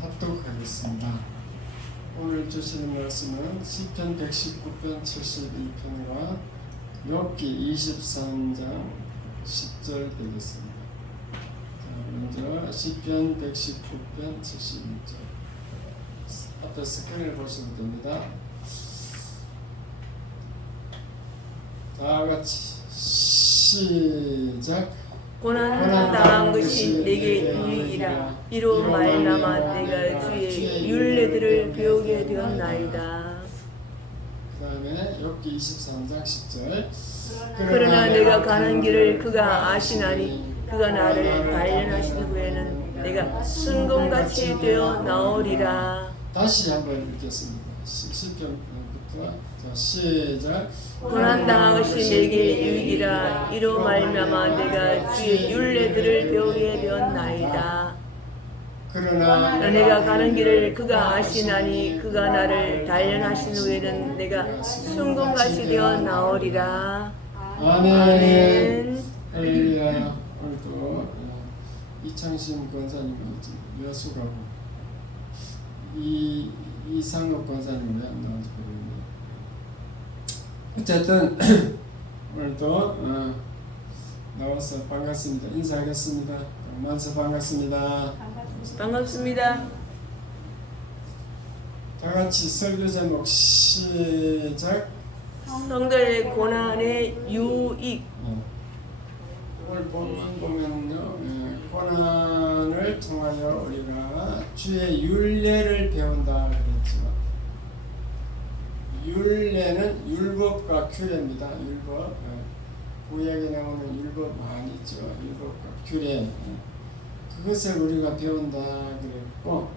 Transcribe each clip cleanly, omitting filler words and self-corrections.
합독하겠습니다. 오늘 주시는 말씀은 시편 119편 71편과 욥기 23장 10절 되겠습니다. 먼저 시편 119편 71절 앞에 스크린을 보시면 됩니다. 다 같이 시작. 고난당한 것이 내게 유익이라. 이로 말미암아 내가 주의 율례들을 배우게 되었나이다. 그 다음에 욥기 23장 10절. 그러나 내가 가는 길을 그가 아시나니 그가 나를 단련하신 후에는 내가 순금같이 되어 나오리라. 다시 한번 읽겠습니다. 10편부터 시작. 고난당한 것이 내게 유익이라. 이로 말미암아 내가 주의 율례들을 배우게 되었나이다. 그러나 내가 가는 길을 그가 아시나니 그가 나를 단련하신 후에는 내가 순금같이 되어 나오리라. 아멘. 할렐루야. 오늘도 이창신 권사님은 여수가고 이상록 권사님은 왜 안 나온지 모르겠네요. 어쨌든 오늘도 나와서 반갑습니다. 인사하겠습니다. 만서 반갑습니다. 반갑습니다. 다 같이 설교 제목 시작. 성도의 고난의 유익. 오늘 본문 보면요, 고난을 통하여 우리가 주의 율례를 배운다 그랬죠. 율례는 율법과 규례입니다. 율법. 구약에 나오는 율법 많이 있죠. 율법과 규례. 그것을 우리가 배운다 그랬고,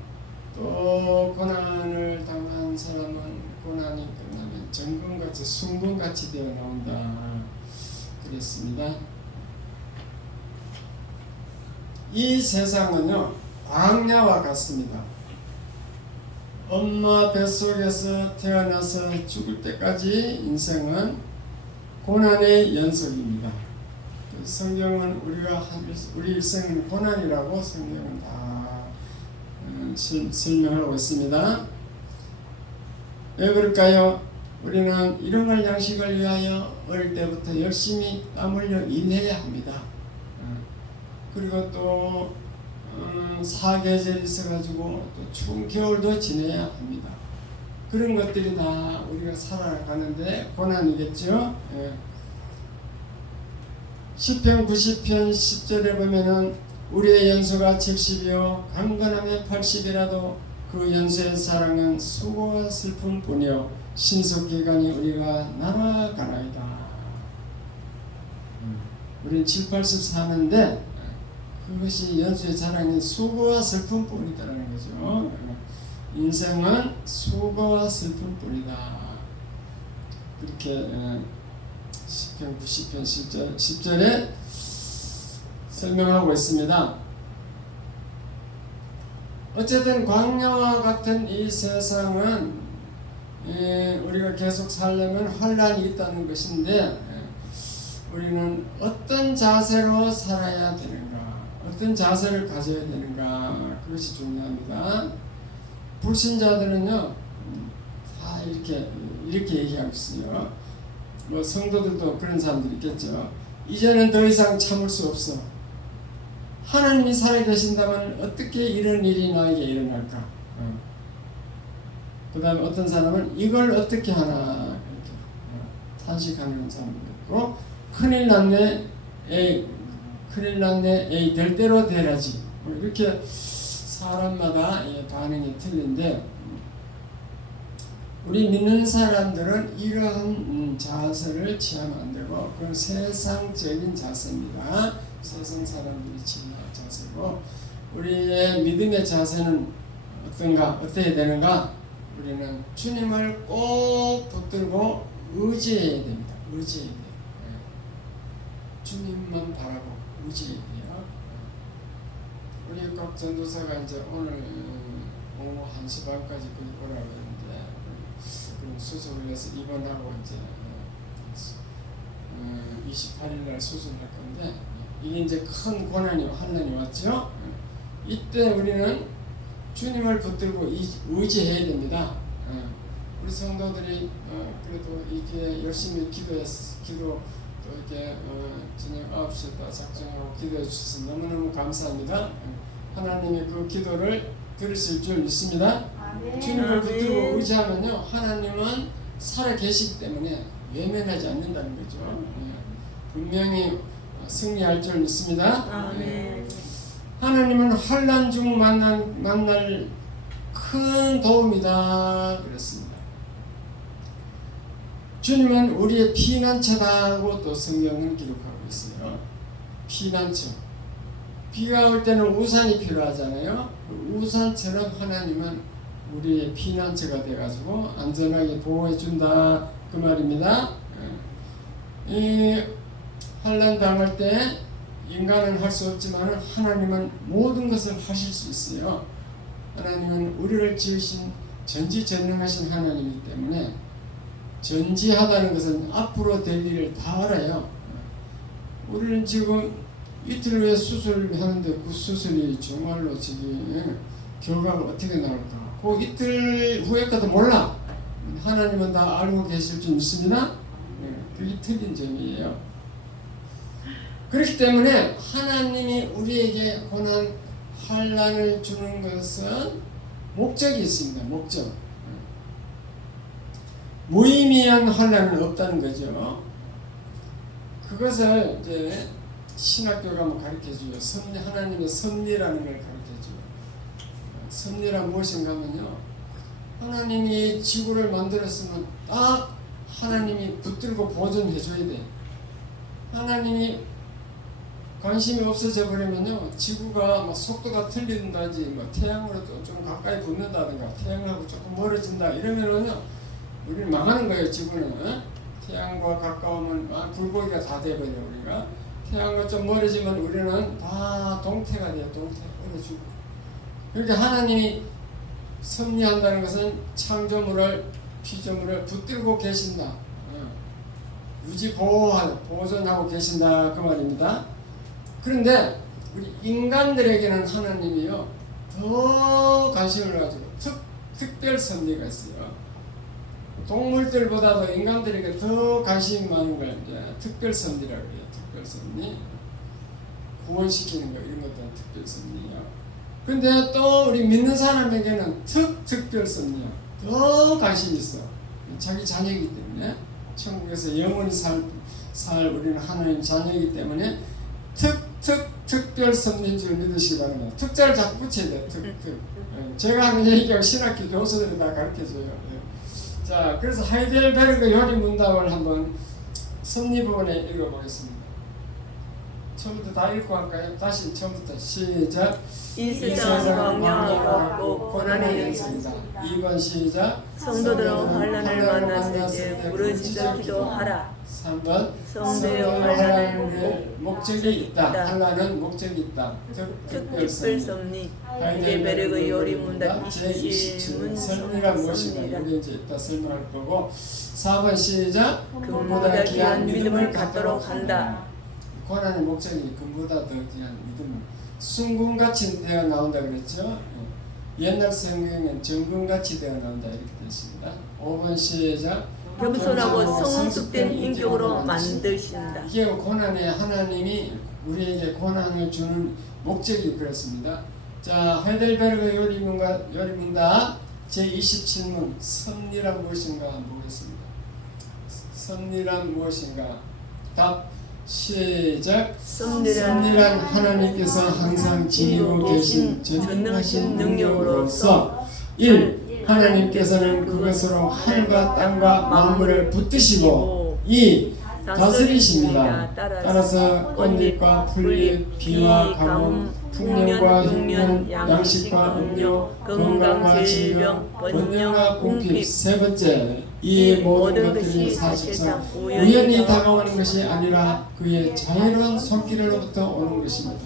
또 고난을 당한 사람은 고난이 끝나면 정금같이 순금같이 되어 나온다 그랬습니다. 이 세상은요, 광야와 같습니다. 엄마 뱃속에서 태어나서 죽을 때까지 인생은 고난의 연속입니다. 성경은 우리 일생은 고난이라고 성경은 다 설명하고 있습니다. 왜 그럴까요? 우리는 일용할 양식을 위하여 어릴 때부터 열심히 땀 흘려 일해야 합니다. 그리고 또 사계절이 있어가지고 또 추운 겨울도 지내야 합니다. 그런 것들이 다 우리가 살아가는데 고난이겠죠. 시편 90편 10절에 보면은 우리의 연수가 70이요 강건하면 80이라도 그 연수의 사랑은 수고와 슬픔뿐이요 신속기간이 우리가 날아가나이다. 우린 7, 80 사는데 그것이 연수의 자랑이 수고와 슬픔뿐이다라는 거죠. 인생은 수고와 슬픔뿐이다. 그렇게 시편 90편 10절에 설명하고 있습니다. 어쨌든 광야와 같은 이 세상은 우리가 계속 살려면 환란이 있다는 것인데 우리는 어떤 자세로 살아야 되는가, 어떤 자세를 가져야 되는가, 그것이 중요합니다. 불신자들은요 다 이렇게 얘기하고 있어요. 뭐 성도들도 그런 사람들이 있겠죠. 이제는 더 이상 참을 수 없어. 하나님이 살아계신다면 어떻게 이런 일이 나에게 일어날까? 그 다음에 어떤 사람은 이걸 어떻게 하나 이렇게 탄식하는 사람도 있고, 큰일 났네, 에이 될 대로 되라지. 이렇게 사람마다 반응이 틀린데 우리 믿는 사람들은 이러한 자세를 취하면 안 되고 그건 세상적인 자세입니다. 세상 사람들이 취하는 자세고 우리의 믿음의 자세는 어떻게 되는가? 우리는 주님을 꼭 붙들고 의지해야 됩니다. 의지해야 돼요. 주님만 바라고 의지해야 돼요. 우리 각 전도사가 이제 오늘 오후 1시 반까지 오라고 했는데 그럼 수술을 해서 입원하고 이제 28일 날 수술할 건데 이게 이제 큰 고난이 환난이 왔죠. 이때 우리는 주님을 붙들고 의지해야 됩니다. 우리 성도들이 그래도 이게 열심히 기도 또 이렇게 저녁 9시에 또 작정하고 기도해 주셔서 너무너무 감사합니다. 하나님이 그 기도를 들으실 줄 믿습니다. 주님을 붙들고 의지하면요, 하나님은 살아 계시기 때문에 외면하지 않는다는 거죠. 분명히 승리할 줄 믿습니다. 아멘. 하나님은 환난 중 만날 큰 도움이다 그랬습니다. 주님은 우리의 피난처다고 또 성경은 기록하고 있어요. 피난처. 비가 올 때는 우산이 필요하잖아요. 우산처럼 하나님은 우리의 피난처가 돼가지고 안전하게 보호해 준다 그 말입니다. 이 환난 당할 때 인간은 할 수 없지만 하나님은 모든 것을 하실 수 있어요. 하나님은 우리를 지으신 전지전능하신 하나님이기 때문에 전지하다는 것은 앞으로 될 일을 다 알아요. 우리는 지금 이틀 후에 수술하는데 그 수술이 정말로 결과가 어떻게 나올까? 그 이틀 후에까지 몰라. 하나님은 다 알고 계실 줄 믿습니다. 그게 틀린 점이에요. 그렇기 때문에 하나님이 우리에게 고난, 환난을 주는 것은 목적이 있습니다. 목적. 무의미한 환난은 없다는 거죠. 그것을 이제 신학교가 가르쳐줘요. 하나님의 섭리라는 걸 가르쳐줘요. 섭리란 무엇인가 하면요, 하나님이 지구를 만들었으면 딱 하나님이 붙들고 보존해줘야 돼. 하나님이 관심이 없어져 버리면요, 지구가 속도가 틀린다든지 태양으로 좀 가까이 붙는다든가 태양하고 조금 멀어진다 이러면은요, 우리는 망하는 거예요. 지구는 태양과 가까우면 불고기가 다 돼버려. 우리가 태양과 좀 멀어지면 우리는 다 동태가 돼요. 동태 얼어 죽고. 그러니까 하나님이 섭리한다는 것은 창조물을 피조물을 붙들고 계신다. 유지 보존하고 계신다 그 말입니다. 그런데 우리 인간들에게는 하나님이요 더 관심을 가지고 특별 섭리가 있어요. 동물들보다도 인간들에게 더 관심이 많은 걸 이제 특별 섭리라고 해요. 특별 섭리, 구원시키는 거 이런 것도 특별 섭리예요. 근데 또 우리 믿는 사람에게는 특별 섭리야. 더 관심이 있어. 자기 자녀이기 때문에 천국에서 영원히 살 우리는 하나님 자녀이기 때문에 특별 섭리인 줄 믿으시기 바랍니다. 특자를 자꾸 붙여야 돼요. 제가 하는 얘기하고 신학교 교수들이 다 가르쳐줘요. 자, 그래서 하이델베르그 요리 문답을 한번 섭리 부분에 읽어보겠습니다. 처음부터 다 읽고 할까요? 다시 처음부터 시작. 이 세상은 광야하고 고난의 영생이다. 2번 시작. 성도들은 환난을 만났을 때 부르짖어 기도하라. 3번 성도의 환난은 목적이 있다. 환난은 목적이 있다. 특별 섭리. 하이델베르그 요리 문답 제27문 섭리가 무엇인가 여기 이제 이따 설명할 거고 4번 시작. 금보다 귀한 믿음을 갖도록 한다. 고난의 목적이 금보다 더 귀한 믿음을 순금같이 되어 나온다 그랬죠. 옛날 성경에는 정금같이 되어 나온다 이렇게 되어 있습니다. 5번 시작. 겸손하고 성숙된 인격으로 만드신다. 이게 고난에 하나님이 우리에게 고난을 주는 목적이 그렇습니다. 자, 하이델베르그 요리문답 제27문 섭리란 무엇인가 보겠습니다. 섭리란 무엇인가? 답 시작. 섭리란 하나님께서 항상 지니고 계신 전능하신 능력으로서 1. 하나님께서는 그것으로 하늘과 땅과 만물을 붙드시고 2. 다스리십니다. 따라서 꽃잎과 풀잎, 비와 가뭄, 풍년과 흉년, 양식과 음료, 건강과 질병, 번영과 궁핍. 세 번째, 이 모든 것들이 사실상 우연히 다가오는 것이 아니라 그의 자유로운 손길로부터 오는 것입니다.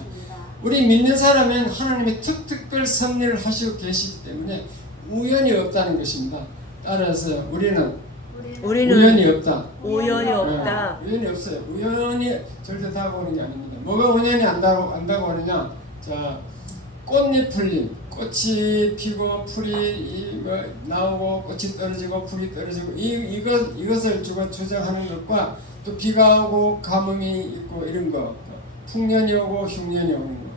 우리 믿는 사람은 하나님이 특별 섭리를 하시고 계시기 때문에 우연이 없다는 것입니다. 따라서 우리는 우연이 없다. 우연이 없다. 우연이 없어요. 우연이 절대 다가오는 게 아닙니다. 뭐가 우연히 안 다가오느냐? 자, 꽃잎 풀림. 꽃이 피고 풀이 나오고 꽃이 떨어지고 풀이 떨어지고 이것을 주고 조정하는 것과 또 비가 오고 가뭄이 있고 이런 거, 풍년이 오고 흉년이 오는 거,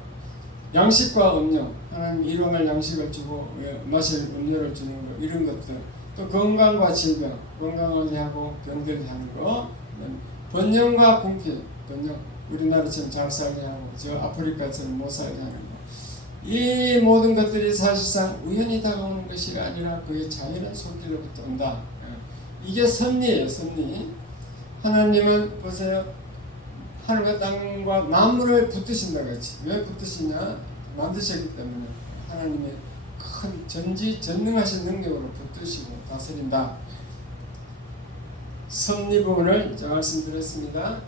양식과 음료, 하나님 일용할 양식을 주고 마실 음료를 주는 거, 이런 것들, 또 건강과 질병, 건강하게 하고 병들게 하는 거, 번영과 궁핍, 번영, 우리나라처럼 잘 살게 하고 저 아프리카처럼 못 살게 하는 거, 이 모든 것들이 사실상 우연히 다가오는 것이 아니라 그의 자연한 손길로부터 온다. 이게 섭리예요, 섭리. 하나님은 보세요, 하늘과 땅과 만물을 붙드신다고 했지. 왜 붙드시냐? 만드셨기 때문에. 하나님의 큰 전지전능하신 능력으로 붙드시고 다스린다. 섭리 부분을 제가 말씀드렸습니다.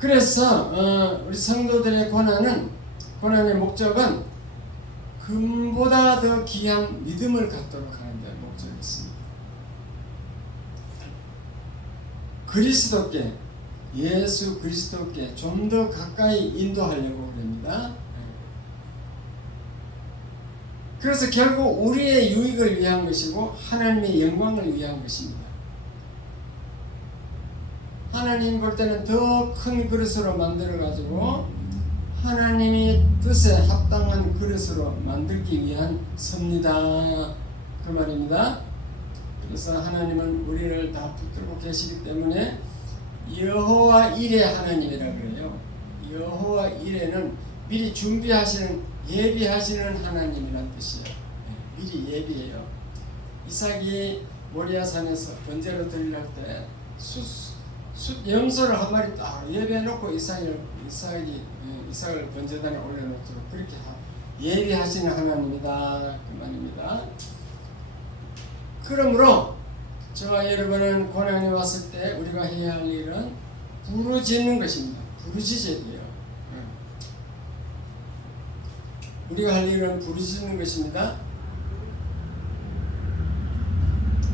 그래서 우리 성도들의 고난의 목적은 금보다 더 귀한 믿음을 갖도록 하는 데 목적이 있습니다. 그리스도께, 예수 그리스도께 좀 더 가까이 인도하려고 합니다. 그래서 결국 우리의 유익을 위한 것이고 하나님의 영광을 위한 것입니다. 하나님 볼 때는 더 큰 그릇으로 만들어 가지고 하나님이 뜻에 합당한 그릇으로 만들기 위한 섭니다. 그 말입니다. 그래서 하나님은 우리를 다 붙들고 계시기 때문에 여호와 이레 하나님이라 그래요. 여호와 이레는 미리 준비하시는, 예비하시는 하나님이란 뜻이에요. 미리 예비해요. 이삭이 모리아산에서 번제로 드리려 때 염소를 한 마리 딱 예비해놓고 이삭을 번제단에 올려놓도록 그렇게 예비하시는 하나님이다, 그 말입니다. 그러므로 저와 여러분은 고난이 왔을 때 우리가 해야 할 일은 부르짖는 것입니다. 부르짖어야. 우리가 할 일은 부르짖는 것입니다.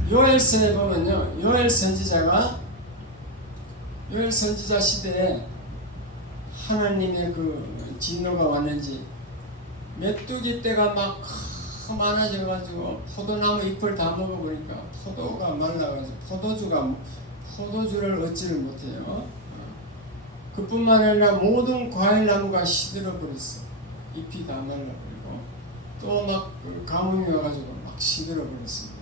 요엘서에 보면요, 요엘 선지자 시대에 하나님의 그 진노가 왔는지 메뚜기 떼가 막 많아져 가지고 포도나무 잎을 다 먹어보니까 포도가 말라가지고 포도주를 얻지를 못해요. 그뿐만 아니라 모든 과일나무가 시들어 버렸어. 잎이 다 말라버리고 또 막 가뭄이 와가지고 막 시들어 버렸습니다.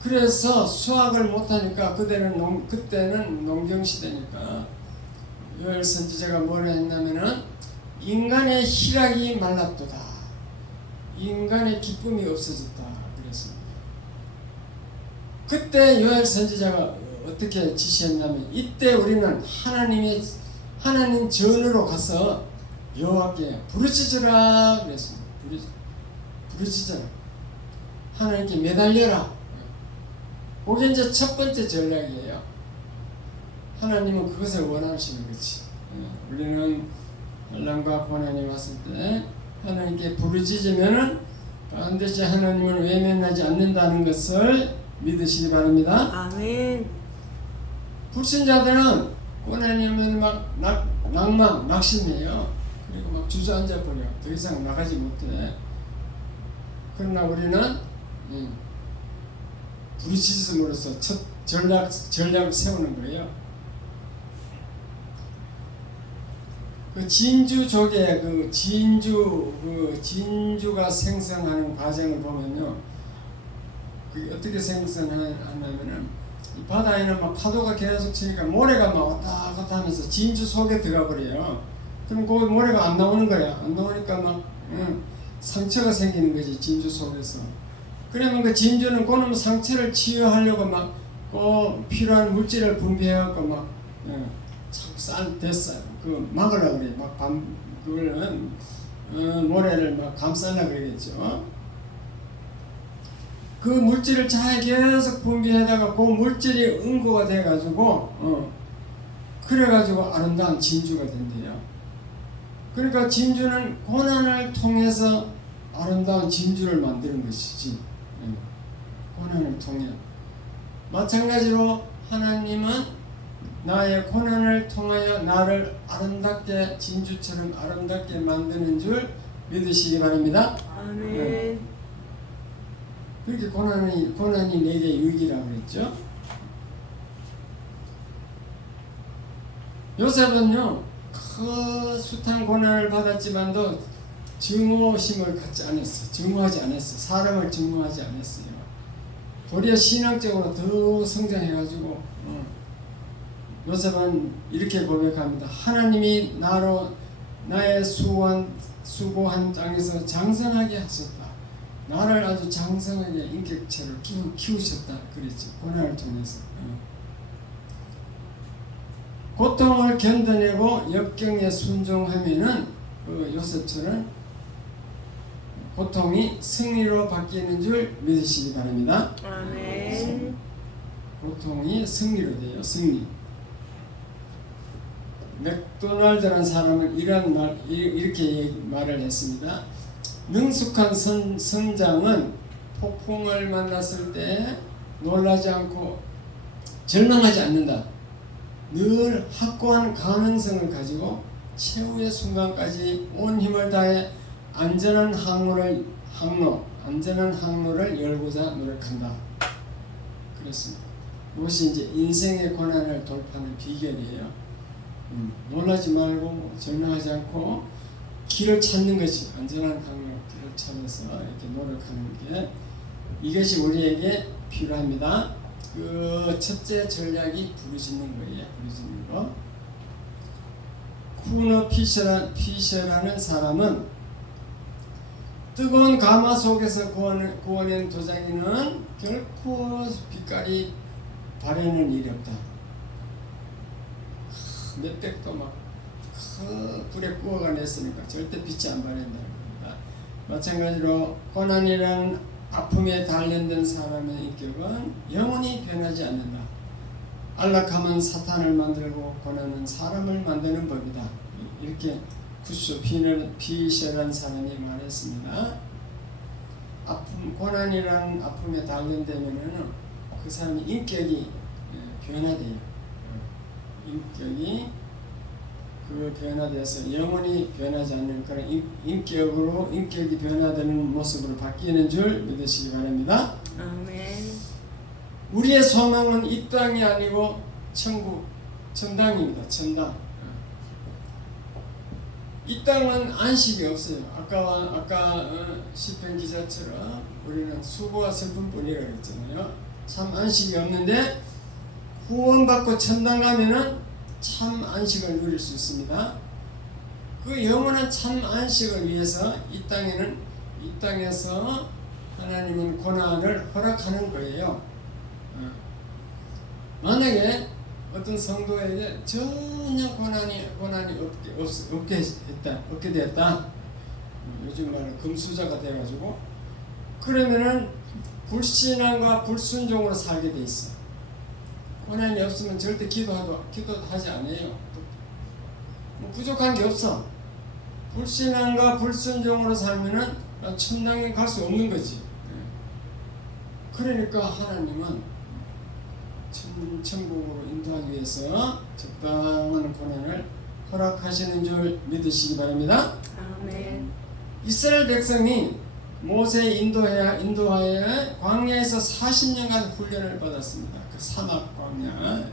그래서 수확을 못하니까 그때는 농경시대니까 요엘 선지자가 뭐라 했냐면은 인간의 희락이 말랐도다. 인간의 기쁨이 없어졌다. 그랬습니다. 그때 요엘 선지자가 어떻게 지시했냐면 이때 우리는 하나님 전으로 가서 여호와께 부르짖으라 그랬습니다. 부르짖어라. 하나님께 매달려라. 그게 이제 첫 번째 전략이에요. 하나님은 그것을 원하시는 거지. 우리는 환난과 고난이 왔을 때 하나님께 부르짖으면은 반드시 하나님을 외면하지 않는다는 것을 믿으시기 바랍니다. 아멘. 불신자들은 고난이면 막 낭만, 낙심해요. 그리고 막 주저앉아 버려. 더 이상 나가지 못해. 그러나 우리는 부르짖음으로써 첫 전략을 세우는 거예요. 그 진주족의 진주가 생성하는 과정을 보면요, 그 어떻게 생성하냐면은 이 바다에는 막 파도가 계속 치니까 모래가 막 왔다 갔다 하면서 진주 속에 들어가 버려요. 그럼 그 모래가 안 나오는 거야. 안 나오니까 막 상처가 생기는 거지, 진주 속에서. 그러면 그 진주는 그놈 상처를 치유하려고 막 필요한 물질을 분비해갖고 막 그 막으려고 그래. 막 모래를 막 감싸려고 그러겠죠. 그 물질을 잘 계속 분비하다가 그 물질이 응고가 돼가지고 그래가지고 아름다운 진주가 된대요. 그러니까 진주는 고난을 통해서 아름다운 진주를 만드는 것이지. 고난을 통해. 마찬가지로 하나님은 나의 고난을 통하여 나를 아름답게 진주처럼 아름답게 만드는 줄 믿으시기 바랍니다. 아멘. 그렇게 고난이 내게 유익이라고 그랬죠. 요셉은요 그 숱한 고난을 받았지만도 증오심을 갖지 않았어요. 증오하지 않았어요. 사람을 증오하지 않았어요. 도리어 신앙적으로 더 성장해가지고 요셉은 이렇게 고백합니다. 하나님이 나의 수고한 땅에서 장성하게 하셨다. 나를 아주 장성하게 인격체를 키우셨다. 그랬지. 고난을 통해서. 고통을 견뎌내고 역경에 순종하면은 요셉처럼 고통이 승리로 바뀌는 줄 믿으시기 바랍니다. 아멘. 고통이 승리로 돼요. 승리. 맥도날드라는 사람은 이렇게 말을 했습니다. 능숙한 성장은 폭풍을 만났을 때 놀라지 않고 절망하지 않는다. 늘 확고한 가능성을 가지고 최후의 순간까지 온 힘을 다해 안전한 항로를 열고자 노력한다. 그렇습니다. 이것이 이제 인생의 고난을 돌파하는 비결이에요. 놀라지 말고 절망하지 않고 길을 찾는 것이 안전한 항로 길을 찾아서 이렇게 노력하는 게 이것이 우리에게 필요합니다. 그 첫째 전략이 부르짖는 거예요. 부르짖는 거. 쿠너 피셔라는 사람은 뜨거운 가마 속에서 구워낸 도자기는 결코 빛깔이 바래는 일이 없다. 몇백도 막 불에 구워가 냈으니까 절대 빛이 안 바랜다는 겁니다. 마찬가지로 고난이라는 아픔에 단련된 사람의 인격은 영원히 변하지 않는다. 안락함은 사탄을 만들고 고난은 사람을 만드는 법이다. 이렇게 쿠쇼 피셔라는 사람이 말했습니다. 고난이라는 아픔에 단련되면은 그 사람의 인격이 변화돼요. 인격이 변화돼서 영원히 변하지 않는 그런 인격이 변화되는 모습으로 바뀌는 줄 믿으시기 바랍니다. 아멘. 우리의 소망은 이 땅이 아니고 천당입니다. 천당. 이 땅은 안식이 없어요. 아까 시편 기자처럼 우리는 수고와 슬픔뿐이라고 했잖아요. 참 안식이 없는데 구원받고 천당 가면은 참 안식을 누릴 수 있습니다. 그 영원한 참 안식을 위해서 이 땅에서 하나님은 고난을 허락하는 거예요. 만약에 어떤 성도에게 전혀 고난이 없게 됐다. 요즘 말로 금수저가 돼가지고 그러면은 불신앙과 불순종으로 살게 돼 있어. 고난이 없으면 절대 기도하지 않아요. 부족한 게 없어. 불신앙과 불순종으로 살면은 천당에 갈 수 없는 거지. 그러니까 하나님은 천국으로 인도하기 위해서 적당한 고난을 허락하시는 줄 믿으시기 바랍니다. 아멘. 이스라엘 백성이 모세 인도하에 광야에서 40년간 훈련을 받았습니다. 그 사막 광야.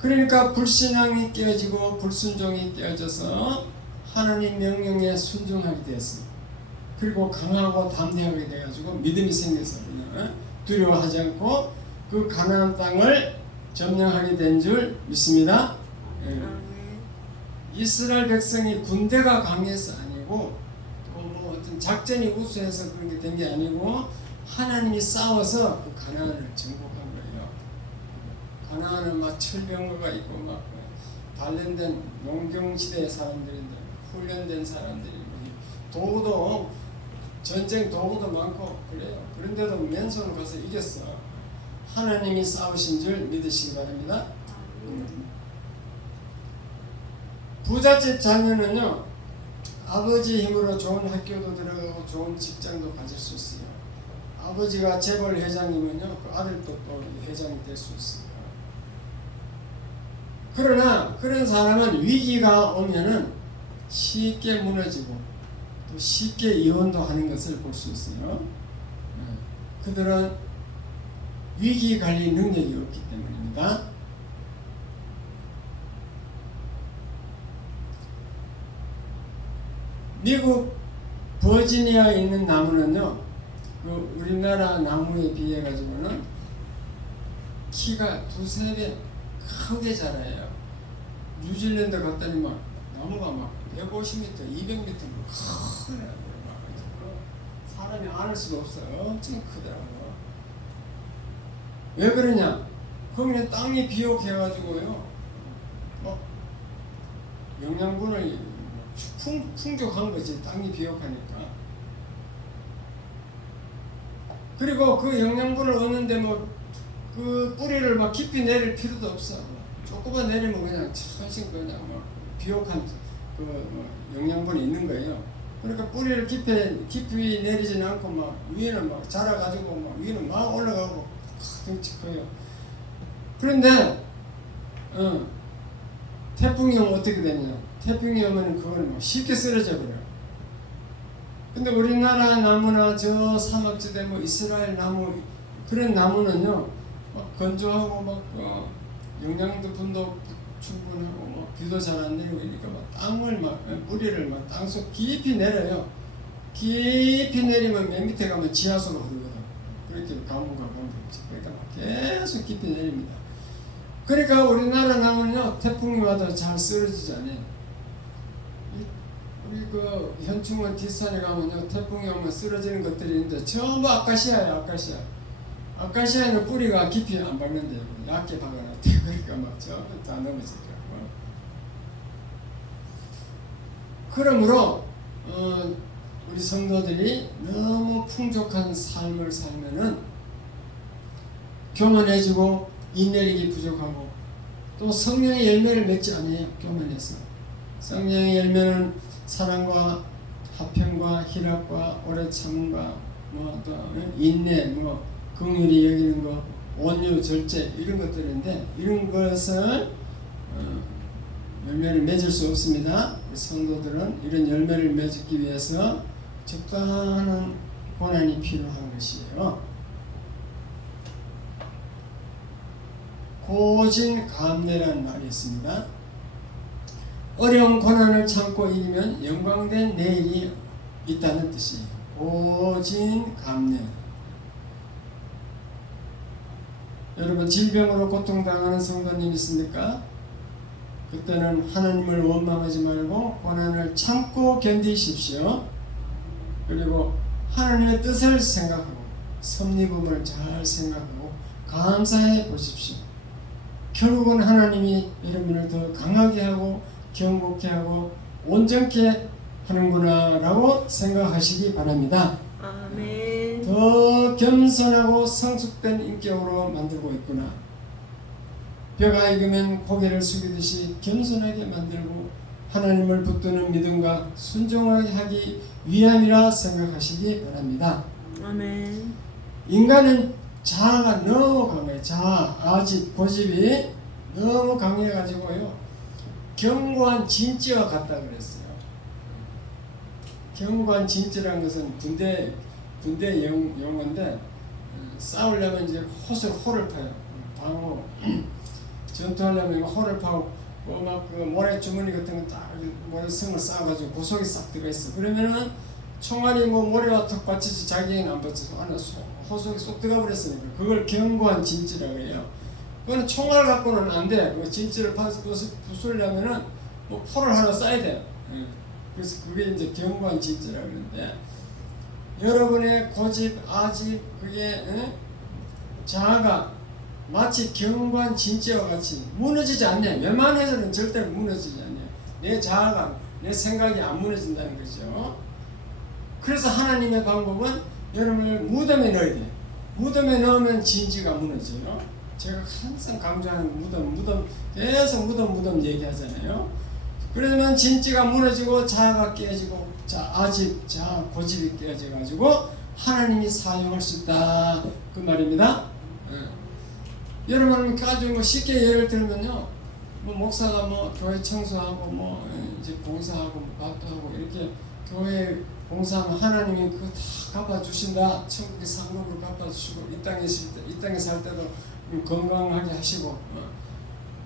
그러니까 불신앙이 깨어지고 불순종이 깨어져서 하나님 명령에 순종하게 되었습니다. 그리고 강하고 담대하게 돼가지고 믿음이 생겨서 그냥 두려워하지 않고 그 가나안 땅을 점령하게 된 줄 믿습니다. 이스라엘 백성이 군대가 강해서 아니고 또 뭐 어떤 작전이 우수해서 그런 게 된 게 아니고 하나님이 싸워서 그 가나안을 정복한 거예요. 가나안은 막 철병거가 있고 막 단련된 농경시대의 사람들인데 훈련된 사람들이 도구도 전쟁 도구도 많고 그래요. 그런데도 맨손으로 가서 이겼어. 하나님이 싸우신 줄 믿으시기 바랍니다. 부잣집 자녀는요 아버지 힘으로 좋은 학교도 들어가고 좋은 직장도 가질 수 있어요. 아버지가 재벌 회장이면요 그 아들도 또 회장이 될 수 있어요. 그러나 그런 사람은 위기가 오면은 쉽게 무너지고 또 쉽게 이혼도 하는 것을 볼 수 있어요. 그들은 위기 관리 능력이 없기 때문입니다. 미국 버지니아에 있는 나무는요, 그 우리나라 나무에 비해 가지고는 키가 2~3배 크게 자라요. 뉴질랜드 갔더니 막 나무가 막 150m, 200m 크더라고요. 사람이 안을 수가 없어요. 엄청 크더라고요. 왜 그러냐? 거기는 땅이 비옥해가지고요, 영양분을 풍족한 거지, 땅이 비옥하니까. 그리고 그 영양분을 얻는데 그 뿌리를 막 깊이 내릴 필요도 없어. 조금만 내리면 그냥 천신 그냥 비옥한 영양분이 있는 거예요. 그러니까 뿌리를 깊이 내리지는 않고 위에는 자라가지고 위는 막 올라가고 덩치 커요. 그런데 태풍이 오면 어떻게 되냐? 태풍이 오면 그걸 쉽게 쓰러져 버려요. 근데 우리나라 나무나 저 사막지대 이스라엘 나무, 그런 나무는요, 건조하고 영양도 분도 충분하고 비도 잘 안 내리고 이러니까 땅을 뿌리를 땅속 깊이 내려요. 깊이 내리면 맨 밑에 가면 지하수로 흐르거든. 그렇게 가문과 관계없이 그러니까 계속 깊이 내립니다. 그러니까 우리나라 나무는요, 태풍이 와도 잘 쓰러지지 않아요. 우리 그 현충원 뒷산에 가면요, 태풍이 오면 쓰러지는 것들이 있는데 전부 아카시아예요. 아카시아. 아카시아는 뿌리가 깊이 안 박는데요. 얇게 박아놨대. 그러니까 전부 다 넘어지더라고요. 그러므로 우리 성도들이 너무 풍족한 삶을 살면은 교만해지고 인내력이 부족하고 또 성령의 열매를 맺지 않아요. 교만해서. 성령의 열매는 사랑과 화평과 희락과 오래 참음과 또 인내, 긍휼히 여기는 것, 온유, 절제 이런 것들인데 이런 것을 열매를 맺을 수 없습니다. 성도들은 이런 열매를 맺기 위해서 적당한 고난이 필요한 것이에요. 고진감래라는 말이 있습니다. 어려운 고난을 참고 이기면 영광된 내일이 있다는 뜻이에요. 고진감래. 여러분, 질병으로 고통당하는 성도님 있습니까? 그때는 하나님을 원망하지 말고 고난을 참고 견디십시오. 그리고 하나님의 뜻을 생각하고 섭리금을 잘 생각하고 감사해 보십시오. 결국은 하나님이 여러분을 더 강하게 하고 경고케 하고 온전케 하는구나 라고 생각하시기 바랍니다. 아멘. 더 겸손하고 성숙된 인격으로 만들고 있구나. 벼가 익으면 고개를 숙이듯이 겸손하게 만들고 하나님을 붙드는 믿음과 순종하게 하기 위함이라 생각하시기 바랍니다. 아멘. 인간은 자아가 너무 강해요. 자아, 아집, 고집이 너무 강해가지고요, 견고한 진지와 같다 그랬어요. 견고한 진지라는 것은 군대 용어인데, 싸우려면 이제 호를 파요. 방어 전투하려면 호를 파고 그 모래 주머니 같은 거 딱 모래 성을 쌓아가지고 고속이 싹 들어가 있어. 그러면은 총알이 모래와 턱 받치지 자기에는 안 받쳐서 안에 호속이 쏙 들어가 버렸으니까 그걸 견고한 진지라고 해요. 그거는 총알 갖고는 안 돼. 그 진지를 부수려면은 포를 하나 쏴야 돼요. 그래서 그게 이제 견고한 진지라고 그러는데, 여러분의 고집, 아집, 그게 자아가 마치 견고한 진지와 같이 무너지지 않네. 웬만해서는 절대 무너지지 않네. 내 자아가, 내 생각이 안 무너진다는 거죠. 그래서 하나님의 방법은 여러분을 무덤에 넣어야 돼. 무덤에 넣으면 진지가 무너져요. 제가 항상 강조하는 무덤 계속 무덤 얘기하잖아요. 그러면 진지가 무너지고 자아가 깨지고 아집, 자아, 고집이 깨져가지고 하나님이 사용할 수 있다 그 말입니다. 여러분 아주 쉽게 예를 들면요, 뭐 목사가 뭐 교회 청소하고 뭐 이제 봉사하고 뭐 밥도 하고 이렇게 교회 봉사하면 하나님이 그거 다 갚아주신다. 천국의 상급으로 갚아주시고 이 땅에 살 때도 건강하게 하시고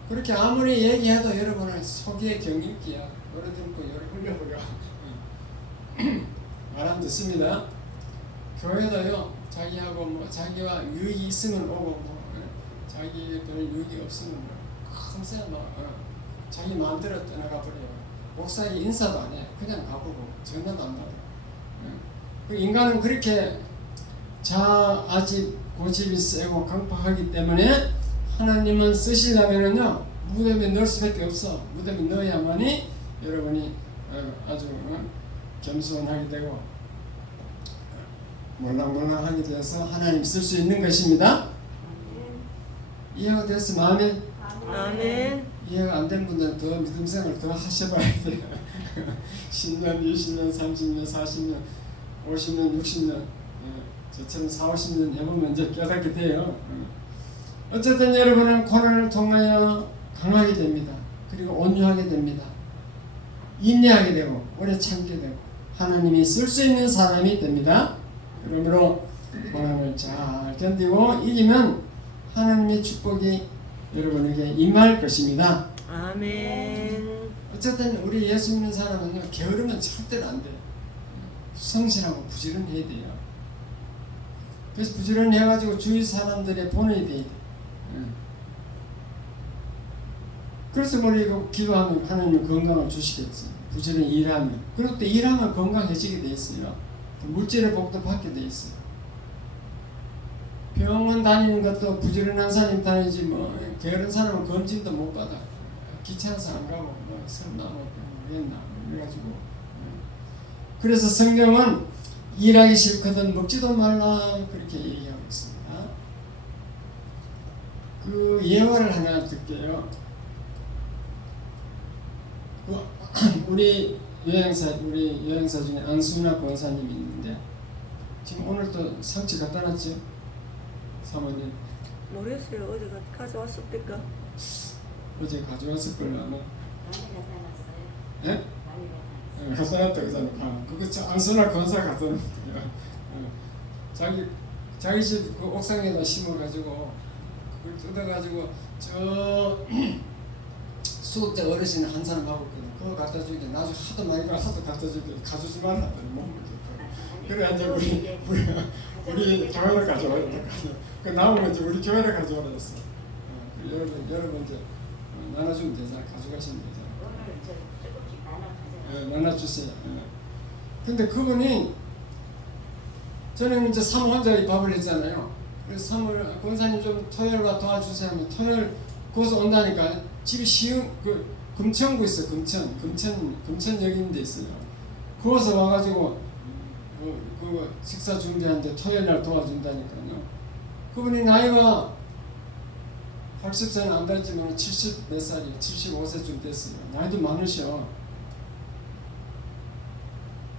그렇게 아무리 얘기해도 여러분은 속에 경입기야. 노래 듣고 열을 흘려버려. 말 안 듣습니다. 교회도요 자기하고 뭐 자기와 유익이 있으면 오고 뭐 자기에게 별 유익이 없으면 뭐 금세 뭐 자기 마음대로 떠나가 버려요. 목사에게 인사도 안 해. 그냥 가보고 전화도 안 받아. 그 인간은 그렇게 자아집 고집이 세고 강팍하기 때문에 하나님은 쓰시려면은요 무덤에 넣을 수밖에 없어. 무덤에 넣어야만이 여러분이 아주 겸손하게 되고 몰랑몰랑하게 돼서 하나님 쓸 수 있는 것입니다. 이해가 됐어? 마음에? 아멘. 이해가 안 된 분들은 더 믿음 생활 더 하셔봐야 돼요. 10년, 20년, 30년, 40년, 50년, 60년 저처럼 40, 50년 해보면 이제 깨닫게 돼요. 어쨌든 여러분은 고난을 통하여 강하게 됩니다. 그리고 온유하게 됩니다. 인내하게 되고 오래 참게 되고 하나님이 쓸 수 있는 사람이 됩니다. 그러므로 고난을 잘 견디고 이기면 하나님의 축복이 여러분에게 임할 것입니다. 아멘. 어쨌든 우리 예수 믿는 사람은요 게으르면 절대로 안 돼요. 성실하고 부지런해야 돼요. 그래서 부지런해가지고 주위 사람들의 본이 돼야 돼요. 그래서 우리 기도하면 하나님이 건강을 주시겠지. 부지런히 일하면. 그리고 또 일하면 건강해지게 돼 있어요. 물질의 복도 받게 돼 있어요. 병원 다니는 것도 부지런한 사람이 다니지 뭐 게으른 사람은 검진도 못 받아. 귀찮아서 안 가고 뭐 설마 뭐 그랬나 그래가지고. 그래서 성경은 일하기 싫거든 먹지도 말라 그렇게 얘기하고 있습니다. 그 예화를 하나 듣게요. 우리 여행사 중에 안수나 권사님이 있는데 지금 오늘 또 상치 갖다 놨죠? 사모님. 모르겠어요. 어제 가져왔을까? 어제 가져왔을 걸로 아마. 많이 갖다 놨어요. 예? 많이 갖다 놨다 그잖아. 그거 안수나 권사 갖다 놨어요. 자기 집 그 옥상에다 심어가지고 그걸 뜯어가지고 저 수급자 어르신 한 사람 하고 있거든. 그거 갖다 주게 나중에 하도 많이 하도 갖다 주게 가져지 말라. 그래 이제 우리 교회를 가져와야 돼. 그 남은 이제 우리 교회를 가져와라 했어. 여러분 이제 나눠주면 되잖아. 가져가시면 되잖아. 오늘 저 조금씩 나눠 가져요. 나눠주세요. 근데 그분이 저는 이제 사모혼자 밥을 했잖아요. 그래서 권사님 좀 토요일날 도와주세요 하면 토요일 거기서 온다니까 집이 쉬운 그 금천구 있어. 금천역인 데 있어요. 거기서 와가지고 그 식사 준비하는데 토요일날 도와준다니까요. 그분이 나이가 80세는 안 됐지만 70 몇 살이에요. 75세쯤 됐어요. 나이도 많으셔.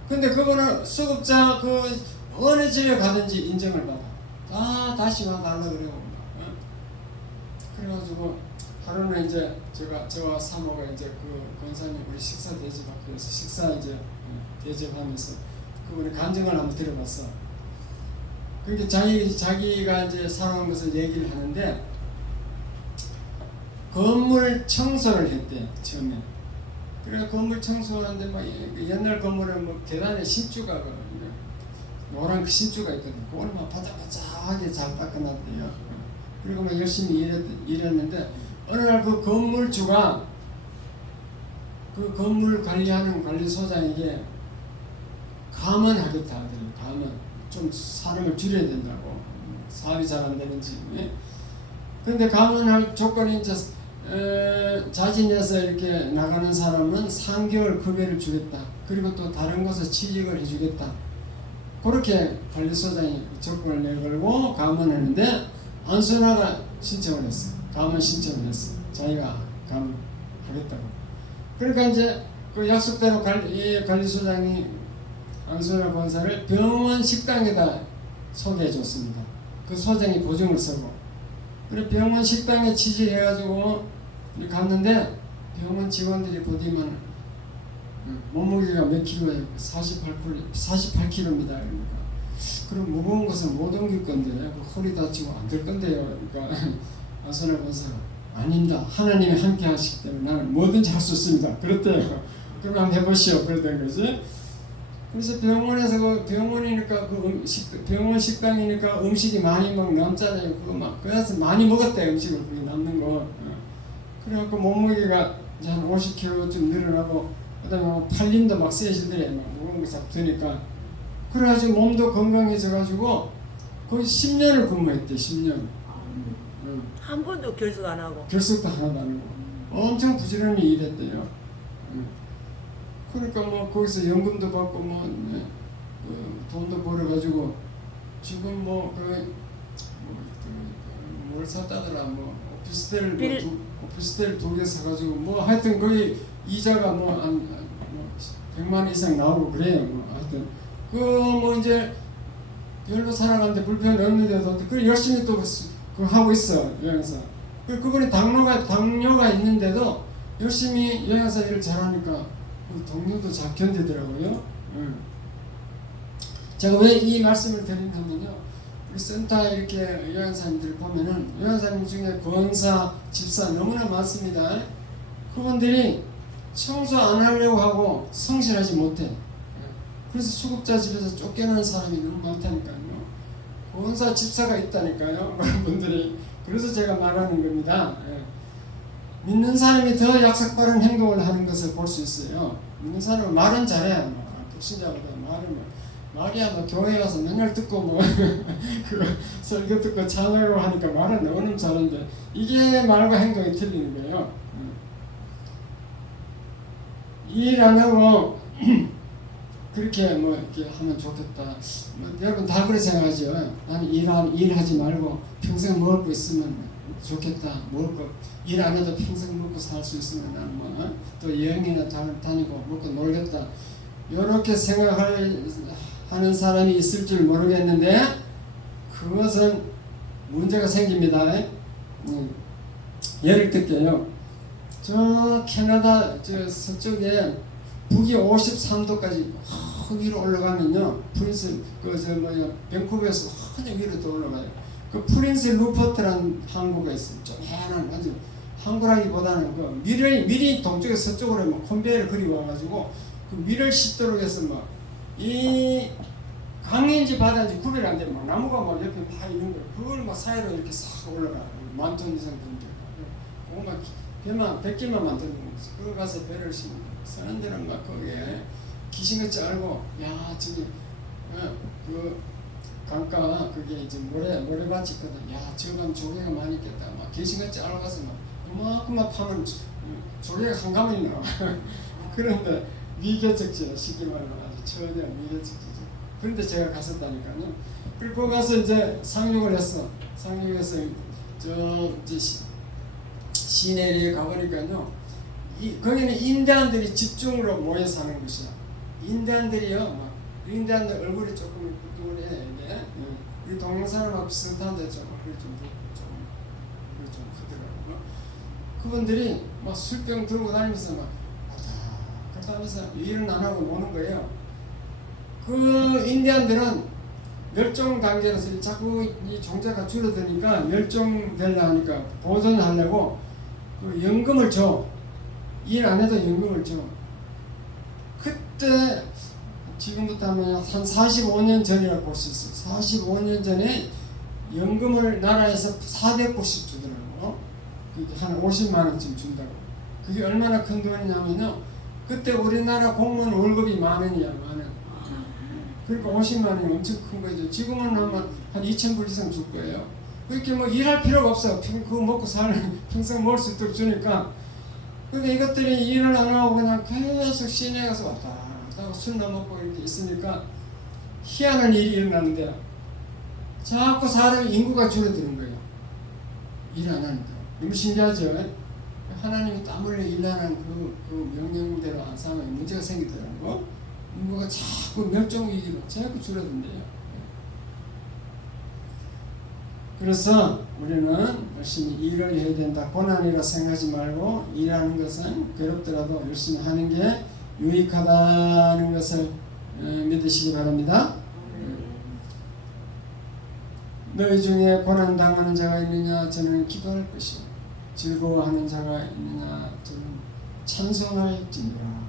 근데 그분은 수급자 그 어느 집에 가든지 인정을 받아. 다시 와달라 그래요. 그래가지고 하루는 이제 저와 사모가 이제 그 권사님 우리 식사 대접하기 위해서 식사 이제 대접하면서 그분의 감정을 한번 들어봤어. 그러니까 자기가 이제 살아온 것을 얘기를 하는데 건물 청소를 했대 처음에. 그래서 건물 청소하는데 막 옛날 건물은 뭐 계단에 신주가 노란 그 신주가 있거든. 그걸 막 바짝바짝하게 잘 닦아놨대요. 그리고 막 열심히 일했는데 어느 날 그 건물주가 그 건물 관리하는 관리소장에게 감언하겠다 하더니 감언 좀 사람을 줄여야 된다고 사업이 잘 안 되는지. 근데 감언할 조건이 이제 자진해서 이렇게 나가는 사람은 3개월 급여를 주겠다. 그리고 또 다른 곳에 취직을 해주겠다. 그렇게 관리소장이 조건을 내걸고 감언했는데 안순아가 신청을 했어. 감언 신청을 했어. 자기가 감언하겠다고. 그러니까 이제 그 약속대로 관리소장이 안순아 권사를 병원 식당에다 소개해 줬습니다. 그 소장이 보증을 서고. 그래 병원 식당에 취직해가지고 이렇게 갔는데 병원 직원들이 보더니만 몸무게가 몇 킬로예요? 48kg입니다. 그러니까 그럼 무거운 것은 못 옮길 건데 허리 다치고 안 될 건데요. 그러니까 안선호 권사가 아닙니다. 하나님이 함께 하시기 때문에 나는 뭐든지 할 수 있습니다. 그랬대요. 그럼 한번 해보시오. 그랬던 거지. 그래서 병원에서 병원이니까 병원 식당이니까 음식이 많이 막 남잖아요. 그래서 많이 먹었대. 음식을 그게 남는 거. 그래갖고 몸무게가 이제 한 50kg쯤 늘어나고 그다음에 팔림도 막 세지더래. 막 무거운 거 자꾸 드니까. 그래가지고 몸도 건강해져가지고 거의 10년을 근무했대. 10년. 한 번도 결석 안 하고. 결석도 하나도 안 하고 엄청 부지런히 일했대요. 그러니까 뭐 거기서 연금도 받고 돈도 벌어가지고 지금 뭘 샀다더라. 오피스텔 2개 사가지고 하여튼 거기 이자가 한 100만 원 이상 나오고 그래요. 하여튼 이제 별로 살아가는데 불편 없는데도 열심히 또 하고 있어. 여행사. 그분이 당뇨가 있는데도 열심히 여행사 일을 잘하니까 동료도 잘 견디더라고요. 제가 왜 이 말씀을 드리냐면요, 우리 센터에 이렇게 여행사님들 보면은 여행사님 중에 권사, 집사 너무나 많습니다. 그분들이 청소 안 하려고 하고 성실하지 못해. 그래서 수급자 집에서 쫓겨나는 사람이 너무 많다니까요. 권사, 집사가 있다니까요. 그런 분들이. 그래서 제가 말하는 겁니다. 믿는 사람이 더 약삭빠른 행동을 하는 것을 볼 수 있어요. 믿는 사람은 말은 잘해. 불신자보다 말이야 교회 와서 맨날 듣고 그거 설교 듣고 찬양하고 하니까 말은 너무 잘하는데 이게 말과 행동이 틀리는 거예요. 일 안 하고 그렇게 이렇게 하면 좋겠다. 여러분 다 그렇게 생각하죠. 나는 일하지 말고 평생 먹을 거 있으면 좋겠다. 먹을 거 일 안 해도 평생 먹고 살 수 있으면 나는 또 여행이나 다니고 먹고 놀겠다. 이렇게 생각하는 사람이 있을 줄 모르겠는데 그것은 문제가 생깁니다. 예를 들게요. 저 캐나다 서쪽에 북위 53도까지 위로 올라가면요, 밴쿠버에서 한참 위로 더 올라가요. 그 프린스 루퍼트라는 항구가 있어요. 조그만한 아주 항구라기보다는 미리 동쪽에서 서쪽으로 컨베이를 그리워가지고 그 미를 싣도록 해서 이 강인지 바다인지 구별이 안 되면 나무가 옆에 막 있는 거예요. 그걸 사이로 이렇게 싹 올라가요. 10,000톤 이상 되는데 그거만 배만 100개만 만드는 거지. 그거 가서 배를 싣는 거예요. 사람들은 거기에 귀신같이 알고 저기 그 강가 그게 이제 모래밭이 있거든. 저건 조개가 많이 있겠다. 귀신같이 알아가서 이만큼만 파면 조개가 한 가문이 나와. 그런데 미개척지야. 쉽게 말하면 아주 전혀 미개척지죠. 그런데 제가 갔었다니까요. 그리고 가서 이제 상륙을 했어. 상륙해서 시내리에 가보니까요, 거기는 인디안들이 집중으로 모여 사는 곳이야. 인디안들 얼굴이 조금 뚱뚱해. 우리 동양 사람하고 비슷한데 좀 크더라고요. 그분들이 술병 들고 다니면서 그렇다 하면서 일은 안 하고 노는 거예요. 그 인디안들은 멸종 단계라서 자꾸 이 종자가 줄어드니까 멸종되려 하니까 보존하려고 그 연금을 줘. 일 안 해도 연금을 줘. 그때 지금부터 하면 한 45년 전이라고 볼 수 있어. 45년 전에 연금을 나라에서 400불씩 주더라고. 한 50만 원쯤 준다고. 그게 얼마나 큰 돈이냐면요, 그때 우리나라 공무원 월급이 10,000원이야. 10,000원. 그러니까 50만 원이 엄청 큰 거죠. 지금은 아마 한 2,000불 이상 줄 거예요. 그렇게 일할 필요가 없어. 그거 먹고 평생 먹을 수 있도록 주니까. 그러니까 이것들이 일을 안 하고 그냥 계속 시내에 가서 왔다 갔다 하고 술나 먹고 이렇게 있으니까 희한한 일이 일어나는데 자꾸 사람의 인구가 줄어드는 거예요. 일 안 하니까. 너무 신기하죠? 하나님이 땀 흘려 일하는 그 명령대로 안 살면 문제가 생기더라고. 인구가 자꾸 멸종 위기로 자꾸 줄어든대요. 그래서 우리는 열심히 일을 해야 된다. 고난이라 생각하지 말고 일하는 것은 괴롭더라도 열심히 하는 게 유익하다는 것을 믿으시기 바랍니다. 너희 중에 고난 당하는 자가 있느냐? 저는 기도할 것이요. 즐거워하는 자가 있느냐? 저는 찬송할지니라.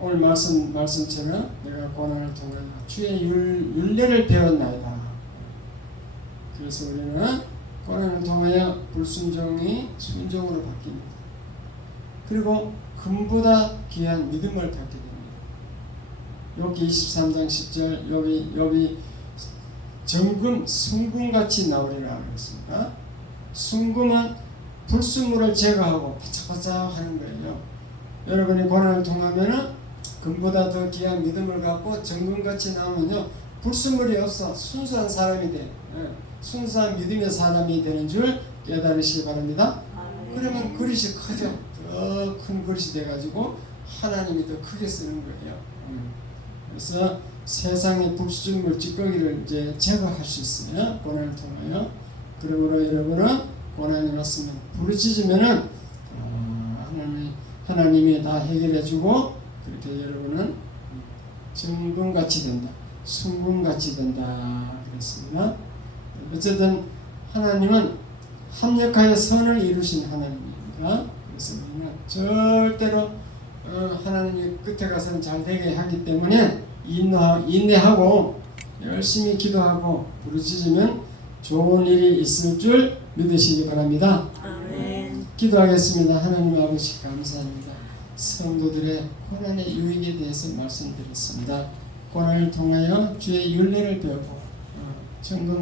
오늘 말씀처럼 내가 고난을 통하여 주의 율례를 배웠나이다. 그래서 우리는 고난을 통하여 불순종이 순종으로 바뀝니다. 그리고 금보다 귀한 믿음을 갖게 됩니다. 여기 23장 10절 여기 정금 순금같이 나오리라 그랬습니다. 순금은 불순물을 제거하고 바짝바짝 하는 거예요. 여러분이 고난을 통하면은 금보다 더 귀한 믿음을 갖고 정금같이 나오면요 불순물이 없어 순수한 사람이 돼. 순수한 믿음의 사람이 되는 줄 깨달으시기 바랍니다. 그러면 그릇이 커져. 더 큰 그릇이 돼가지고 하나님이 더 크게 쓰는 거예요. 그래서 세상의 불순물 찌꺼기를 이제 제거할 수 있어요. 고난을 통하여. 그러므로 여러분은 고난이 왔으면 부르짖으면은 하나님이 다 해결해주고 그렇게 여러분은 정금같이 된다. 순금같이 된다. 그랬습니다. 어쨌든 하나님은 합력하여 선을 이루신 하나님입니다. 그래서 우리는 절대로 하나님이 끝에 가서는 잘 되게 하기 때문에 인내하고 열심히 기도하고 부르짖으면 좋은 일이 있을 줄 믿으시기 바랍니다. 아멘. 기도하겠습니다. 하나님 아버지 감사합니다. 성도들의 고난의 유익에 대해서 말씀드렸습니다. 고난을 통하여 주의 율례를 배우고 정금